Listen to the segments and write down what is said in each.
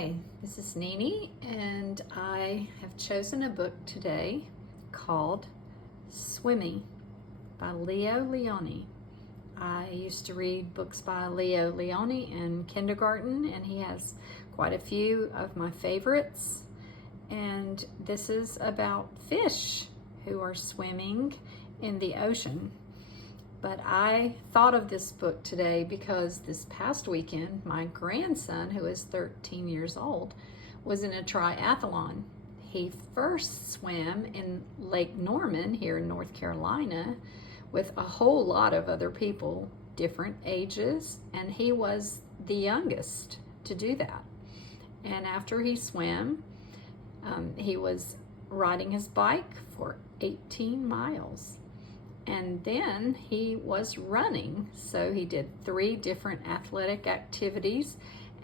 Hi, this is Nini, and I have chosen a book today called Swimmy by Leo Lionni. I used to read books by Leo Lionni in kindergarten, and he has quite a few of my favorites. And this is about fish who are swimming in the ocean. But I thought of this book today because this past weekend, my grandson, who is 13 years old, was in a triathlon. He first swam in Lake Norman here in North Carolina with a whole lot of other people, different ages, and he was the youngest to do that. And after he swam, he was riding his bike for 18 miles. And then he was running. So he did 3 different athletic activities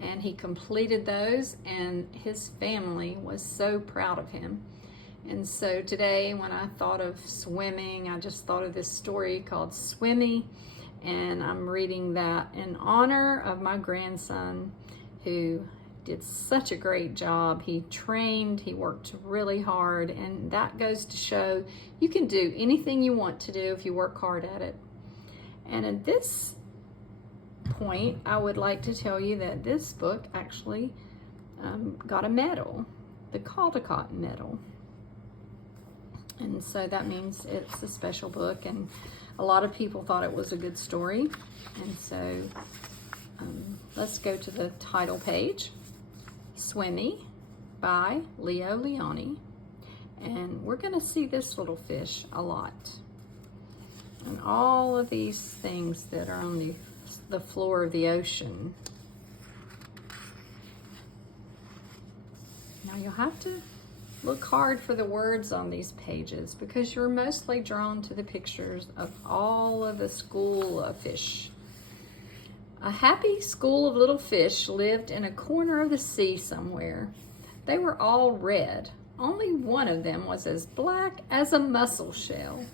and he completed those, and his family was so proud of him. And so today when I thought of swimming, I just thought of this story called Swimmy, and I'm reading that in honor of my grandson who did such a great job. He trained, he worked really hard, and that goes to show you can do anything you want to do if you work hard at it. And at this point, I would like to tell you that this book actually got a medal, the Caldecott Medal. And so that means it's a special book, and a lot of people thought it was a good story. And so let's go to the title page. Swimmy by Leo Lionni, and we're going to see this little fish a lot, and all of these things that are on the floor of the ocean. Now you'll have to look hard for the words on these pages because you're mostly drawn to the pictures of all of the school of fish. A happy school of little fish lived in a corner of the sea somewhere. They were all red. Only one of them was as black as a mussel shell.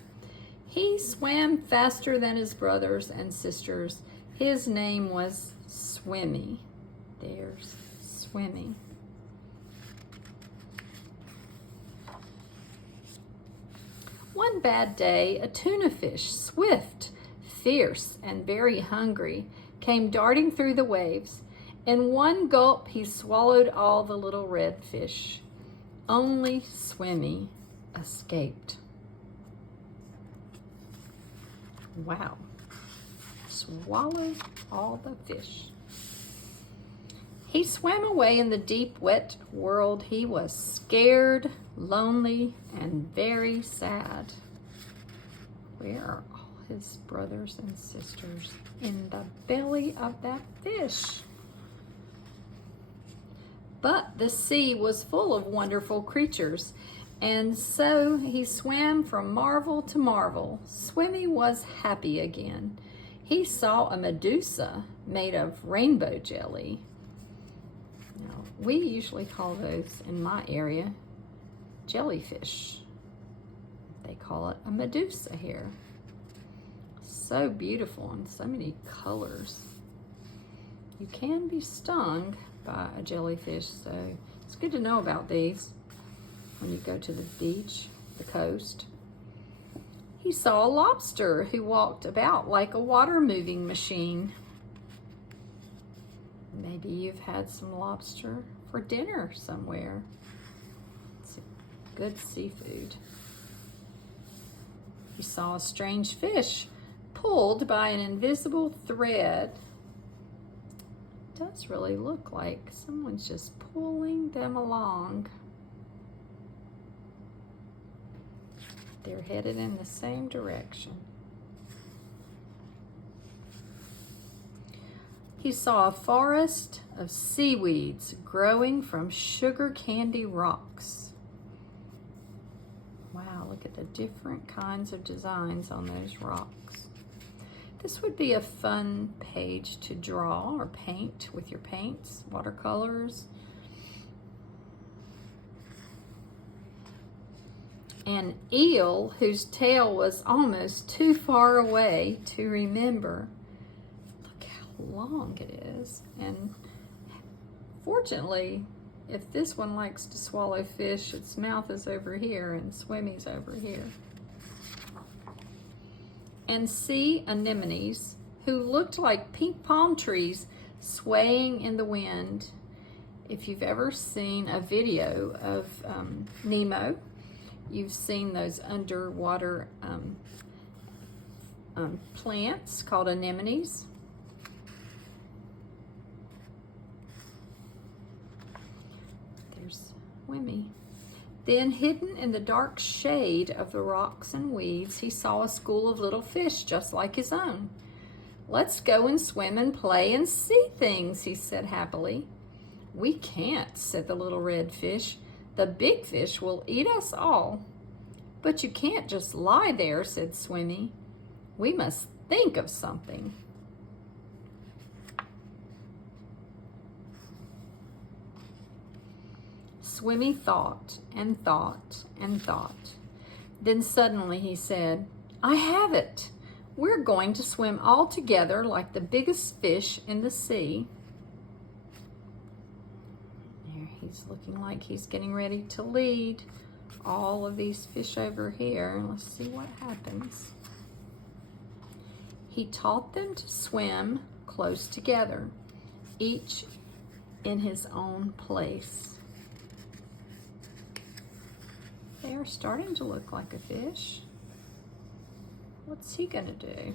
He swam faster than his brothers and sisters. His name was Swimmy. There's Swimmy. One bad day, a tuna fish, swift, fierce, and very hungry, came darting through the waves. In one gulp, he swallowed all the little red fish. Only Swimmy escaped. Wow. Swallowed all the fish. He swam away in the deep, wet world. He was scared, lonely, and very sad. Where are all his brothers and sisters? In the belly of that fish. But the sea was full of wonderful creatures, and so he swam from marvel to marvel. Swimmy was happy again. He saw a Medusa made of rainbow jelly. Now, we usually call those in my area jellyfish. They call it a Medusa here. So beautiful and so many colors. You can be stung by a jellyfish, so it's good to know about these when you go to the beach, the coast. He saw a lobster who walked about like a water moving machine. Maybe you've had some lobster for dinner somewhere. It's good seafood. He saw a strange fish pulled by an invisible thread. It does really look like someone's just pulling them along. They're headed in the same direction. He saw a forest of seaweeds growing from sugar candy rocks. Wow, look at the different kinds of designs on those rocks. This would be a fun page to draw or paint with your paints, watercolors. An eel whose tail was almost too far away to remember. Look how long it is and Fortunately, if this one likes to swallow fish, its mouth is over here and Swimmy's over here. And sea anemones, who looked like pink palm trees swaying in the wind. If you've ever seen a video of Nemo, you've seen those underwater plants called anemones. There's Swimmy. Then, hidden in the dark shade of the rocks and weeds, he saw a school of little fish just like his own. "Let's go and swim and play and see things," he said happily. "We can't," said the little red fish. "The big fish will eat us all." "But you can't just lie there," said Swimmy. "We must think of something." Swimmy thought and thought and thought. Then suddenly he said, "I have it! We're going to swim all together like the biggest fish in the sea." There, he's looking like he's getting ready to lead all of these fish over here. Let's see what happens. He taught them to swim close together, each in his own place. They are starting to look like a fish. What's he gonna do?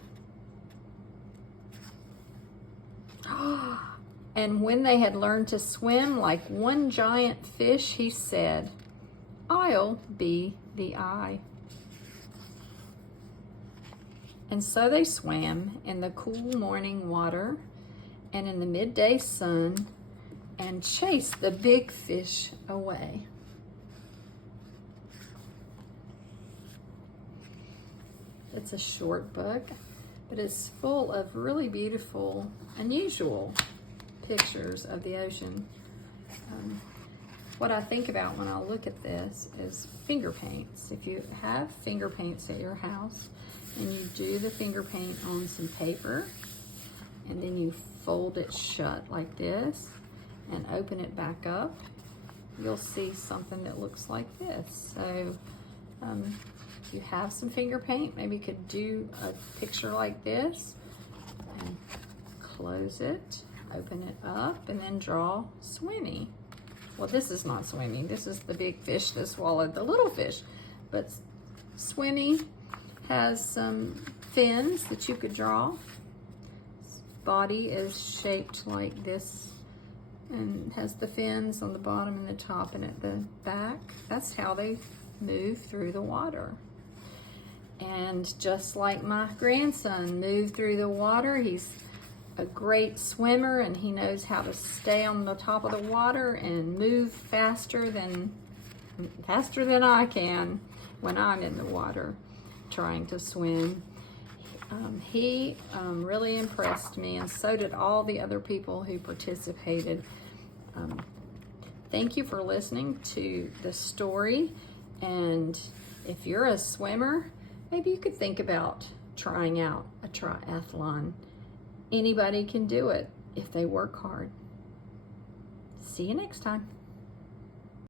And when they had learned to swim like one giant fish, he said, "I'll be the eye." And so they swam in the cool morning water and in the midday sun and chased the big fish away. It's a short book, but it's full of really beautiful, unusual pictures of the ocean. What I think about when I look at this is finger paints. If you have finger paints at your house and you do the finger paint on some paper and then you fold it shut like this and open it back up, you'll see something that looks like this. So if you have some finger paint, maybe you could do a picture like this and close it, open it up, and then draw Swimmy. Well, this is not Swimmy. This is the big fish that swallowed the little fish. But Swimmy has some fins that you could draw. His body is shaped like this and has the fins on the bottom and the top and at the back. That's how they move through the water. And just like my grandson moved through the water, he's a great swimmer and he knows how to stay on the top of the water and move faster than I can when I'm in the water trying to swim. He really impressed me, and so did all the other people who participated. Thank you for listening to the story, and if you're a swimmer, maybe you could think about trying out a triathlon. Anybody can do it if they work hard. See you next time.